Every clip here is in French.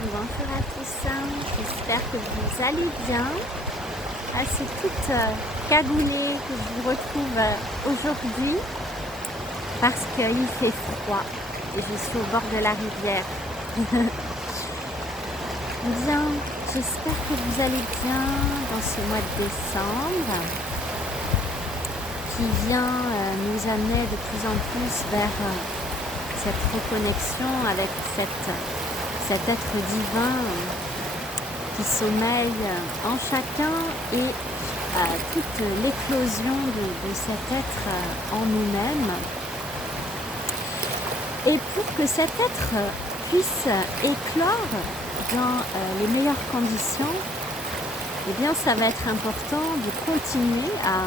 Bonjour à tous, j'espère que vous allez bien. Ah, c'est toute cagoulée que je vous retrouve aujourd'hui parce qu'il fait froid et je suis au bord de la rivière. Bien, j'espère que vous allez bien dans ce mois de décembre qui vient nous amener de plus en plus vers cette reconnexion avec cet être divin qui sommeille en chacun et toute l'éclosion de cet être en nous-mêmes. Et pour que cet être puisse éclore dans les meilleures conditions, eh bien, ça va être important de continuer à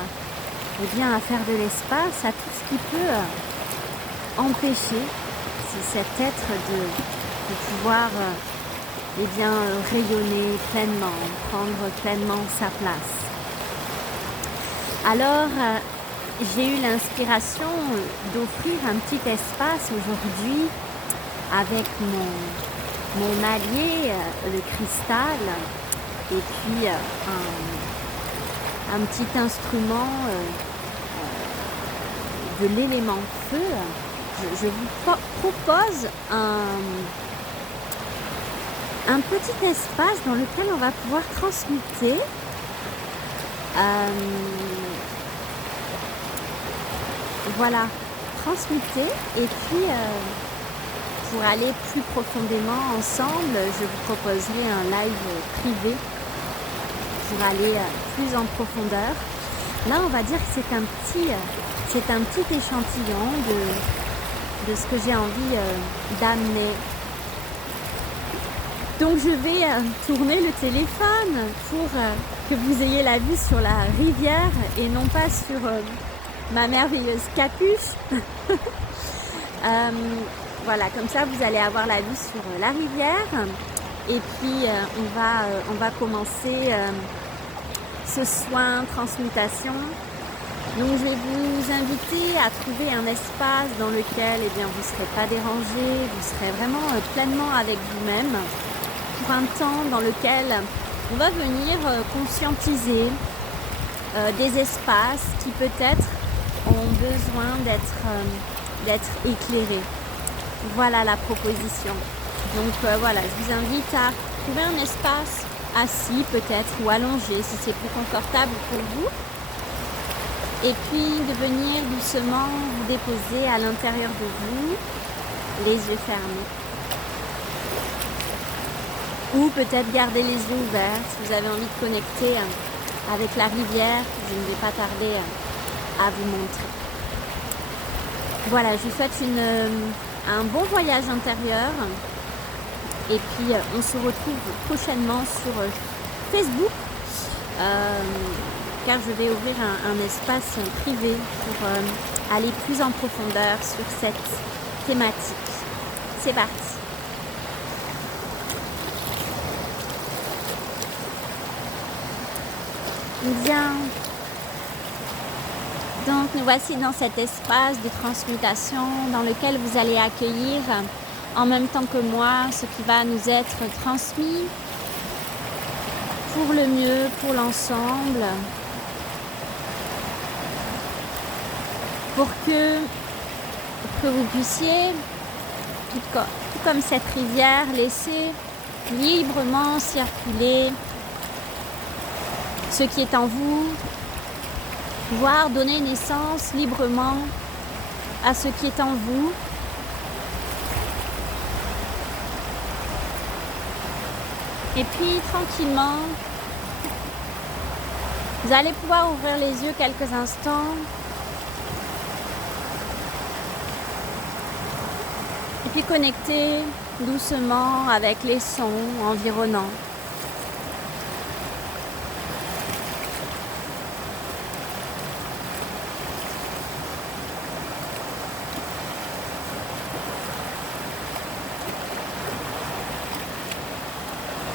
faire de l'espace à tout ce qui peut empêcher cet être de pouvoir rayonner pleinement, prendre pleinement sa place. Alors, j'ai eu l'inspiration d'offrir un petit espace aujourd'hui avec mon allié, le cristal, et puis un petit instrument de l'élément feu. Je vous propose un petit espace dans lequel on va pouvoir transmuter transmuter et puis pour aller plus profondément ensemble, je vous proposerai un live privé pour aller plus en profondeur. Là, on va dire que c'est un petit échantillon de ce que j'ai envie d'amener. Donc je vais tourner le téléphone pour que vous ayez la vue sur la rivière et non pas sur ma merveilleuse capuche. Voilà, comme ça vous allez avoir la vue sur la rivière. Et puis on va commencer ce soin transmutation. Donc je vais vous inviter à trouver un espace dans lequel vous ne serez pas dérangé, vous serez vraiment pleinement avec vous-même pour un temps dans lequel on va venir conscientiser des espaces qui peut-être ont besoin d'être éclairés. Voilà la proposition. Donc voilà, je vous invite à trouver un espace assis peut-être ou allongé si c'est plus confortable pour vous. Et puis de venir doucement vous déposer à l'intérieur de vous, les yeux fermés. Ou peut-être garder les yeux ouverts si vous avez envie de connecter avec la rivière. Je ne vais pas tarder à vous montrer. Voilà, je vous souhaite un bon voyage intérieur. Et puis on se retrouve prochainement sur Facebook. Car je vais ouvrir un espace privé pour aller plus en profondeur sur cette thématique. C'est parti. Bien. Donc nous voici dans cet espace de transmutation dans lequel vous allez accueillir en même temps que moi ce qui va nous être transmis pour le mieux, pour l'ensemble. Pour que vous puissiez, tout comme cette rivière, laisser librement circuler ce qui est en vous, pouvoir donner naissance librement à ce qui est en vous. Et puis tranquillement, vous allez pouvoir ouvrir les yeux quelques instants. Et puis connecter doucement avec les sons environnants.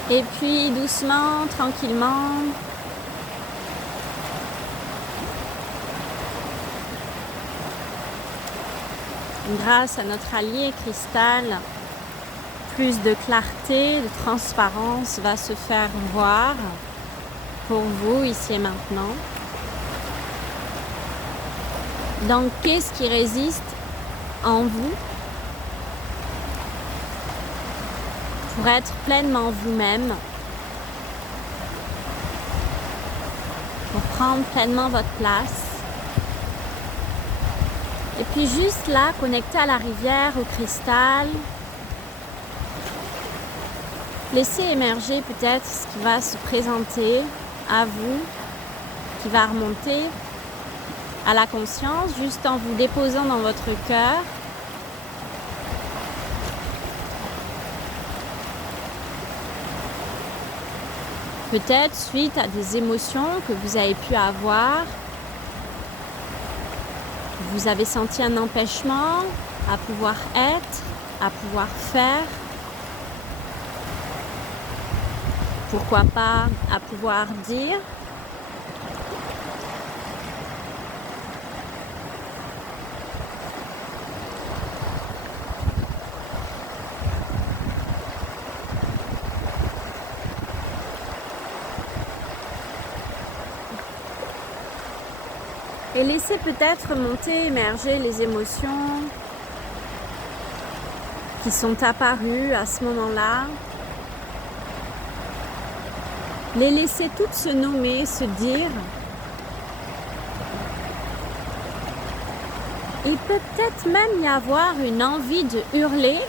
Et puis doucement, tranquillement, grâce à notre allié cristal, plus de clarté, de transparence va se faire voir pour vous ici et maintenant. Donc, qu'est-ce qui résiste en vous pour être pleinement vous-même, pour prendre pleinement votre place? Et puis juste là, connecté à la rivière, au cristal, laissez émerger peut-être ce qui va se présenter à vous, qui va remonter à la conscience, juste en vous déposant dans votre cœur. Peut-être suite à des émotions que vous avez pu avoir, vous avez senti un empêchement à pouvoir être, à pouvoir faire. Pourquoi pas à pouvoir dire. Et laissez peut-être monter, émerger les émotions qui sont apparues à ce moment-là. Les laisser toutes se nommer, se dire. Il peut peut-être même y avoir une envie de hurler.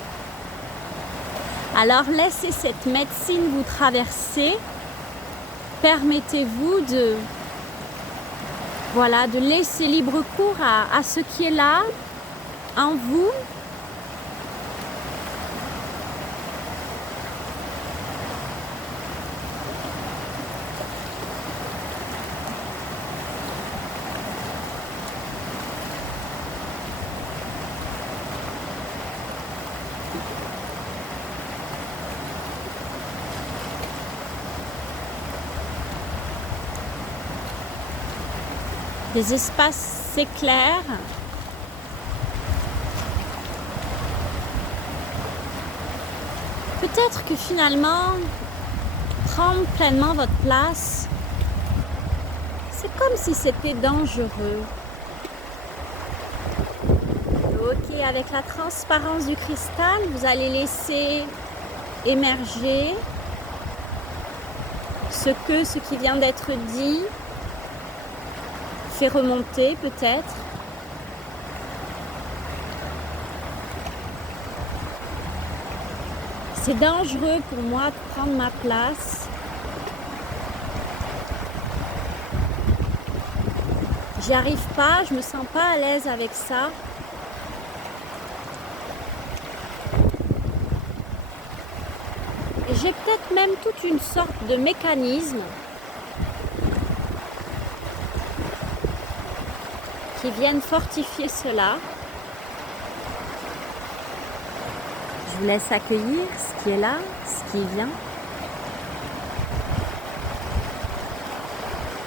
Alors laissez cette médecine vous traverser. Permettez-vous de laisser libre cours à ce qui est là, en vous. Les espaces s'éclairent. Peut-être que finalement, prendre pleinement votre place, c'est comme si c'était dangereux. Ok, avec la transparence du cristal, vous allez laisser émerger ce qui vient d'être dit, fait remonter peut-être. C'est dangereux pour moi de prendre ma place. J'y arrive pas, je me sens pas à l'aise avec ça. Et j'ai peut-être même toute une sorte de mécanisme qui viennent fortifier cela. Je vous laisse accueillir ce qui est là, ce qui vient.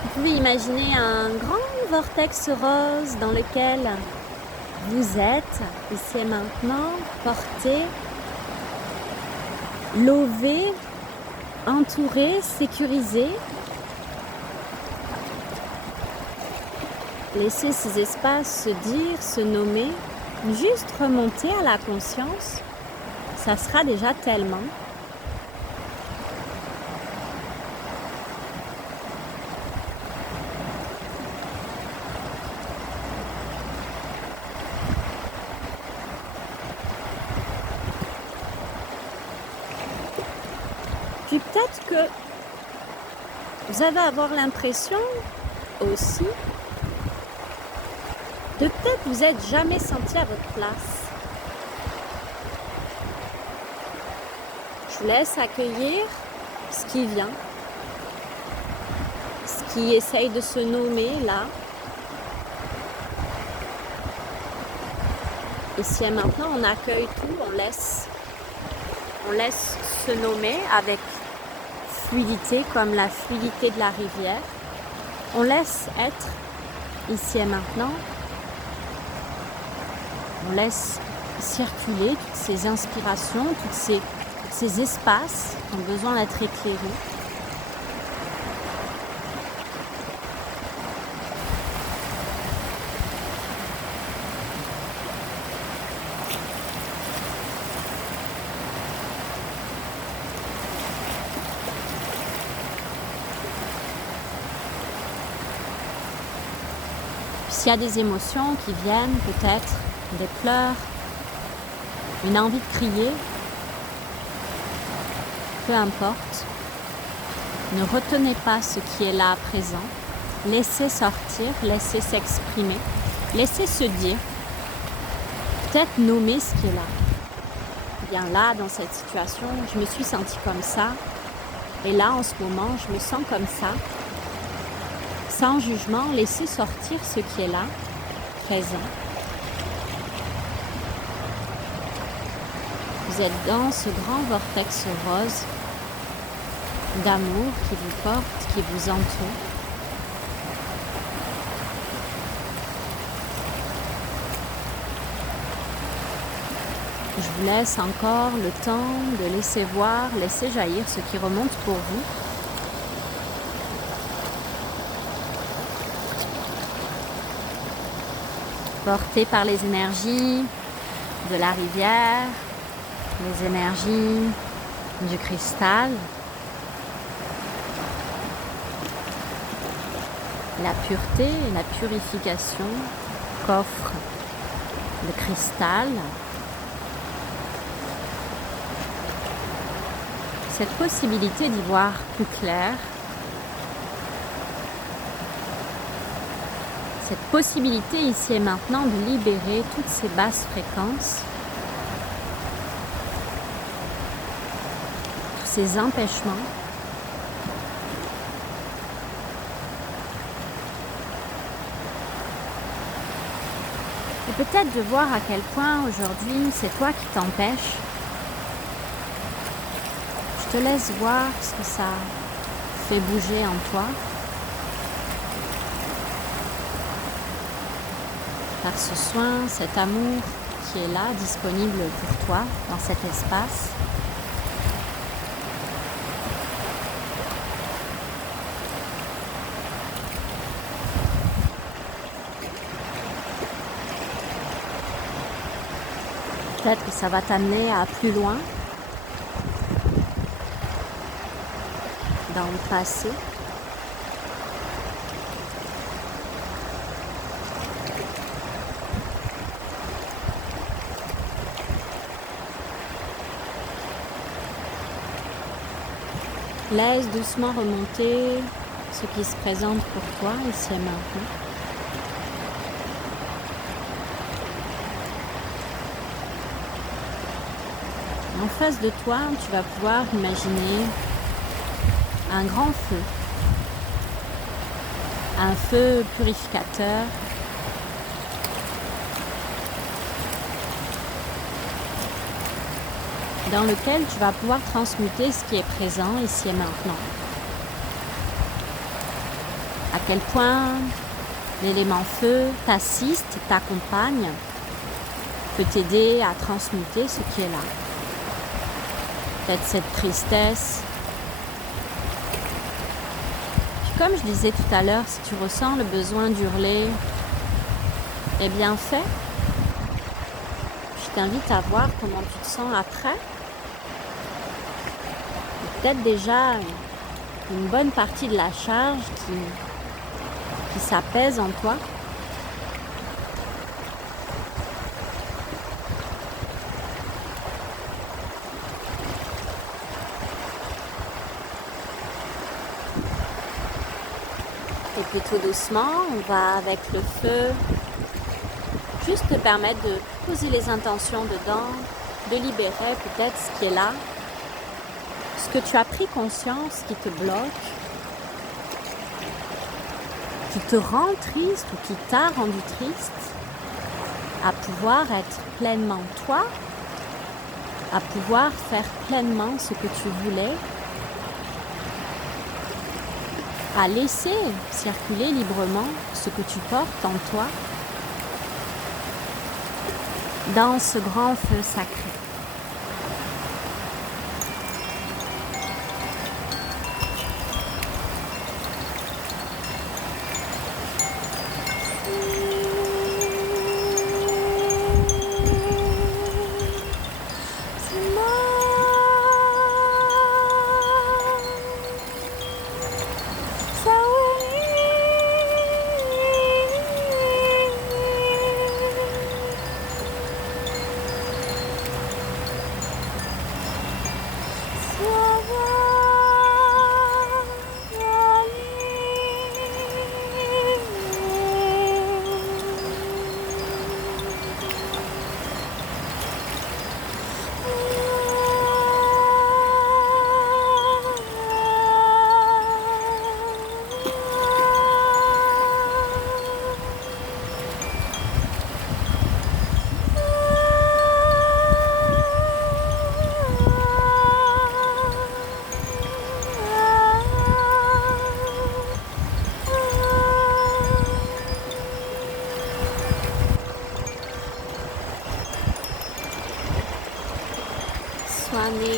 Vous pouvez imaginer un grand vortex rose dans lequel vous êtes, ici et maintenant, porté, lové, entouré, sécurisé. Laissez ces espaces se dire, se nommer, juste remonter à la conscience, ça sera déjà tellement. Puis peut-être que vous allez avoir l'impression aussi de peut-être vous êtes jamais senti à votre place. Je vous laisse accueillir ce qui vient, ce qui essaye de se nommer là. Ici et maintenant, on accueille tout, on laisse se nommer avec fluidité, comme la fluidité de la rivière. On laisse être ici et maintenant. On laisse circuler toutes ces inspirations, toutes ces ces espaces ont besoin d'être éclairés. S'il y a des émotions qui viennent, peut-être des pleurs, une envie de crier, peu importe, ne retenez pas ce qui est là à présent. Laissez sortir, laissez s'exprimer, laissez se dire, peut-être nommer ce qui est là. Bien là, dans cette situation, je me suis sentie comme ça, et là, en ce moment, je me sens comme ça. Sans jugement, laissez sortir ce qui est là, présent. Vous êtes dans ce grand vortex rose d'amour qui vous porte, qui vous entoure. Je vous laisse encore le temps de laisser voir, laisser jaillir ce qui remonte pour vous. Porté par les énergies de la rivière, les énergies du cristal, la pureté et la purification qu'offre le cristal. Cette possibilité d'y voir plus clair, cette possibilité ici et maintenant de libérer toutes ces basses fréquences, tous ces empêchements, et peut-être de voir à quel point aujourd'hui c'est toi qui t'empêches. Je te laisse voir ce que ça fait bouger en toi. Par ce soin, cet amour qui est là, disponible pour toi dans cet espace. Peut-être que ça va t'amener à plus loin dans le passé. Laisse doucement remonter ce qui se présente pour toi ici et maintenant. En face de toi, tu vas pouvoir imaginer un grand feu. Un feu purificateur. Dans lequel tu vas pouvoir transmuter ce qui est présent ici et maintenant. À quel point l'élément feu t'assiste, t'accompagne, peut t'aider à transmuter ce qui est là. Peut-être cette tristesse. Puis comme je disais tout à l'heure, si tu ressens le besoin d'hurler, eh bien fais. Je t'invite à voir comment tu te sens après. Peut-être déjà une bonne partie de la charge qui s'apaise en toi. Et puis tout doucement, on va avec le feu juste te permettre de poser les intentions dedans, de libérer peut-être ce qui est là, ce que tu as pris conscience qui te bloque, qui te rend triste ou qui t'a rendu triste, à pouvoir être pleinement toi, à pouvoir faire pleinement ce que tu voulais, à laisser circuler librement ce que tu portes en toi dans ce grand feu sacré.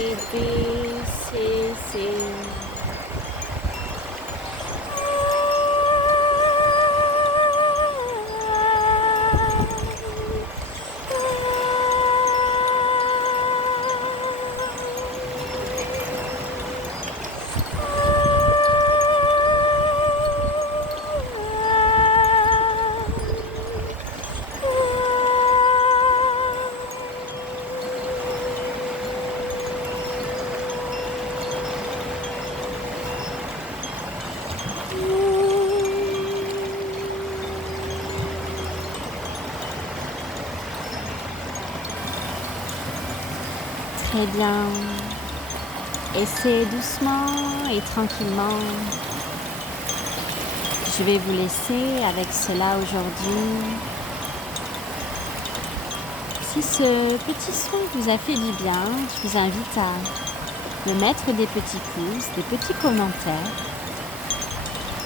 D, C, C. Très bien. Et c'est doucement et tranquillement. Je vais vous laisser avec cela aujourd'hui. Si ce petit son vous a fait du bien, je vous invite à me mettre des petits pouces, des petits commentaires,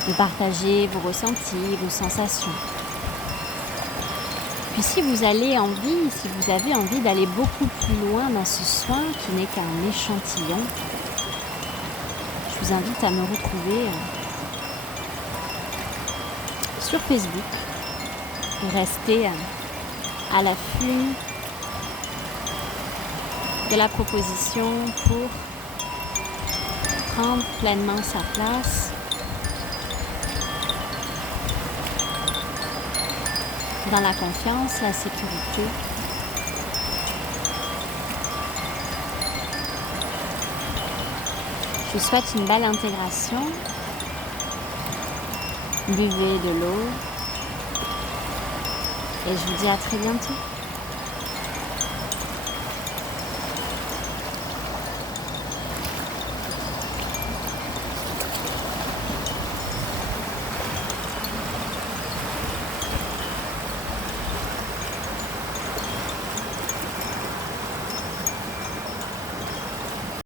de partager vos ressentis, vos sensations. Puis si vous avez envie d'aller beaucoup plus loin dans ce soin qui n'est qu'un échantillon, je vous invite à me retrouver sur Facebook pour rester à l'affût de la proposition pour prendre pleinement sa place dans la confiance, la sécurité. Je vous souhaite une belle intégration. Buvez de l'eau. Et je vous dis à très bientôt.